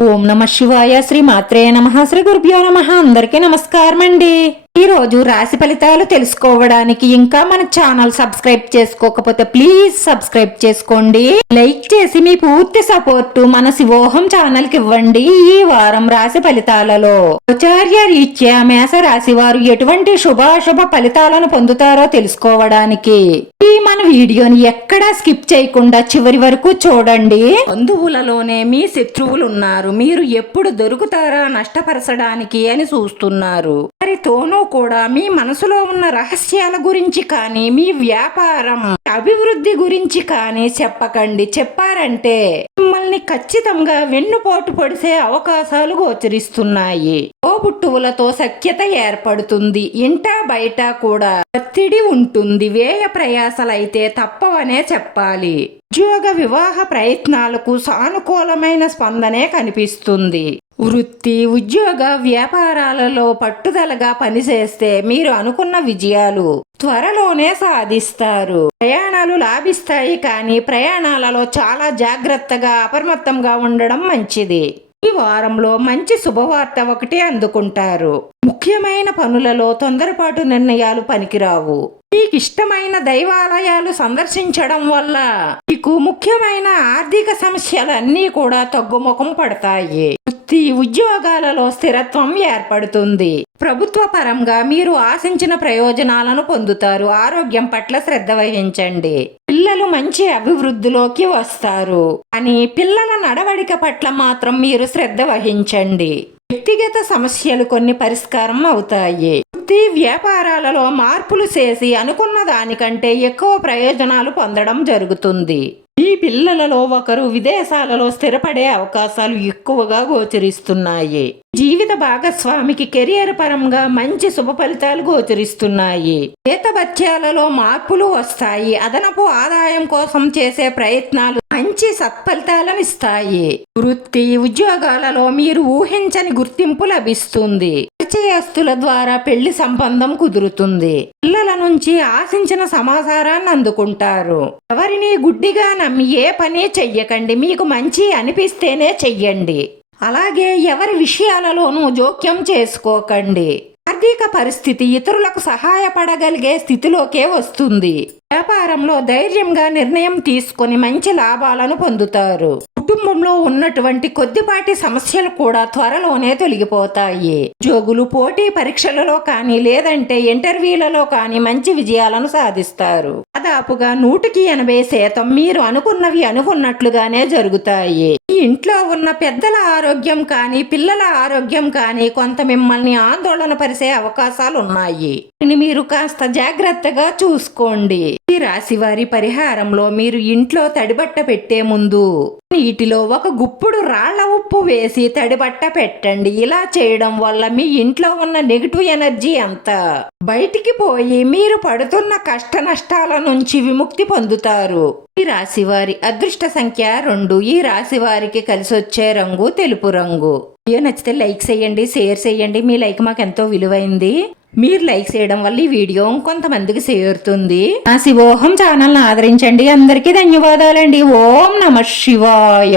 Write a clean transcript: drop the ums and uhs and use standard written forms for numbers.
ఓం నమ శివాయ. శ్రీ మాత్రే నమః. శ్రీ గురుభ్యో నమః. అందరికీ నమస్కారం అండి. ఈ రోజు రాశి ఫలితాలు తెలుసుకోవడానికి ఇంకా మన ఛానల్ సబ్స్క్రైబ్ చేసుకోకపోతే ప్లీజ్ సబ్స్క్రైబ్ చేసుకోండి. లైక్ చేసి మీ పూర్తి సపోర్టు మన శివోహం ఛానల్ కి ఇవ్వండి. ఈ వారం రాశి ఫలితాలలో ఆచార్య రీత్యా మేష రాశి వారు ఎటువంటి శుభాశుభ ఫలితాలను పొందుతారో తెలుసుకోవడానికి ఈ మన వీడియోని ఎక్కడా స్కిప్ చేయకుండా చివరి వరకు చూడండి. బంధువులలోనే మీ శత్రువులు ఉన్నారు. మీరు ఎప్పుడు దొరుకుతారా నష్టపరచడానికి అని చూస్తున్నారు. వారితోనూ కూడా మీ మనసులో ఉన్న రహస్యాల గురించి కానీ మీ వ్యాపారం అభివృద్ధి గురించి కానీ చెప్పకండి. చెప్పారంటే మిమ్మల్ని ఖచ్చితంగా వెన్నుపోటు పొడిసే అవకాశాలు గోచరిస్తున్నాయి. తోబుట్టువులతో సఖ్యత ఏర్పడుతుంది. ఇంటా బయట కూడా ఒత్తిడి ఉంటుంది. వ్యయ ప్రయాసలైతే తప్పవనే చెప్పాలి. ఉద్యోగ వివాహ ప్రయత్నాలకు సానుకూలమైన స్పందనే కనిపిస్తుంది. వృత్తి ఉద్యోగ వ్యాపారాలలో పట్టుదలగా పనిచేస్తే మీరు అనుకున్న విజయాలు త్వరలోనే సాధిస్తారు. ప్రయాణాలు లాభిస్తాయి, కానీ ప్రయాణాలలో చాలా జాగ్రత్తగా అప్రమత్తంగా ఉండడం మంచిది. ఈ వారంలో మంచి శుభవార్త ఒకటి అందుకుంటారు. ముఖ్యమైన పనులలో తొందరపాటు నిర్ణయాలు పనికిరావు. మీకు ఇష్టమైన దైవాలయాలు సందర్శించడం వల్ల మీకు ముఖ్యమైన ఆర్థిక సమస్యలన్నీ కూడా తగ్గుముఖం పడతాయి. వృత్తి ఉద్యోగాలలో స్థిరత్వం ఏర్పడుతుంది. ప్రభుత్వ పరంగా మీరు ఆశించిన ప్రయోజనాలను పొందుతారు. ఆరోగ్యం పట్ల శ్రద్ధ వహించండి. పిల్లలు మంచి అభివృద్ధిలోకి వస్తారు, అని పిల్లల నడవడిక పట్ల మాత్రం మీరు శ్రద్ధ వహించండి. వ్యక్తిగత సమస్యలు కొన్ని పరిష్కారం అవుతాయి. వృత్తి వ్యాపారాలలో మార్పులు చేసి అనుకున్న దానికంటే ఎక్కువ ప్రయోజనాలు పొందడం జరుగుతుంది. మీ పిల్లలలో ఒకరు విదేశాలలో స్థిరపడే అవకాశాలు ఎక్కువగా గోచరిస్తున్నాయి. జీవిత భాగస్వామికి కెరియర్ పరంగా మంచి శుభ ఫలితాలు గోచరిస్తున్నాయి. జీతభత్యాలలో మార్పులు వస్తాయి. అదనపు ఆదాయం కోసం చేసే ప్రయత్నాలు మంచి సత్ఫలితాలను ఇస్తాయి. వృత్తి ఉద్యోగాలలో మీరు ఊహించని గుర్తింపు లభిస్తుంది. పరిచయస్తుల ద్వారా పెళ్లి సంబంధం కుదురుతుంది. పిల్లల నుంచి ఆశించిన సమాచారాన్ని అందుకుంటారు. ఎవరిని గుడ్డిగా నమ్మి ఏ పని చెయ్యకండి. మీకు మంచి అనిపిస్తేనే చెయ్యండి. అలాగే ఎవరి విషయాలలోనూ జోక్యం చేసుకోకండి. ఆర్థిక పరిస్థితి ఇతరులకు సహాయపడగలిగే స్థితిలోకే వస్తుంది. వ్యాపారంలో ధైర్యంగా నిర్ణయం తీసుకొని మంచి లాభాలను పొందుతారు. కుటుంబంలో ఉన్నటువంటి కొద్దిపాటి సమస్యలు కూడా త్వరలోనే తొలగిపోతాయి. ఉద్యోగులు పోటీ పరీక్షలలో కానీ లేదంటే ఇంటర్వ్యూలలో కానీ మంచి విజయాలను సాధిస్తారు. దాదాపుగా 180% మీరు అనుకున్నవి అనుకున్నట్లుగానే జరుగుతాయి. ఈ ఇంట్లో ఉన్న పెద్దల ఆరోగ్యం కానీ పిల్లల ఆరోగ్యం కానీ కొంత మిమ్మల్ని ఆందోళన పరిచే అవకాశాలు ఉన్నాయి. మీరు కాస్త జాగ్రత్తగా చూసుకోండి. ఈ రాశి వారి పరిహారంలో మీరు ఇంట్లో తడిబట్ట పెట్టే ముందు నీటిలో ఒక గుప్పుడు రాళ్ల ఉప్పు వేసి తడిబట్ట పెట్టండి. ఇలా చేయడం వల్ల మీ ఇంట్లో ఉన్న నెగిటివ్ ఎనర్జీ అంతా బయటికి పోయి మీరు పడుతున్న కష్ట నష్టాల నుంచి విముక్తి పొందుతారు. ఈ రాశి వారి అదృష్ట సంఖ్య 2. ఈ రాశి వారికి కలిసి వచ్చే రంగు తెలుపు రంగు. వీడియో నచ్చితే లైక్ చేయండి, షేర్ చేయండి. మీ లైక్ మాకు ఎంతో విలువైంది. మీరు లైక్ చేయడం వల్ల ఈ వీడియో కొంతమందికి చేరుతుంది. నా శివోహం ఛానల్ని ఆదరించండి. అందరికీ ధన్యవాదాలండి. ఓం నమ శివాయ.